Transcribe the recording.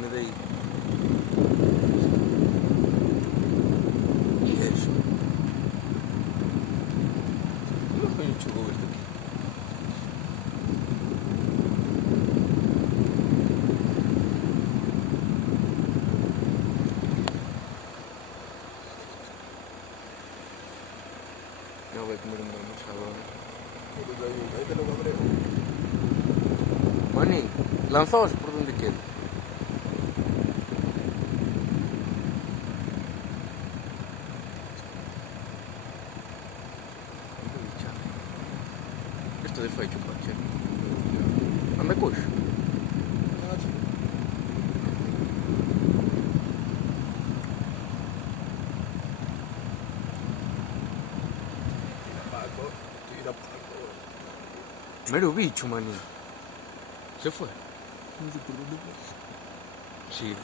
Sáqueme de ahí. ¿Y eso? ¿Cómo coño chocó esto aquí? No voy a comer una mucha ahora. Ahí te lo cabreo. Mani, lanzaos por donde quede. Esto de fecho, coche. Anda coxo. Tira Paco. Mero bicho, mani. Se fue. No sé por dónde fue. Sí.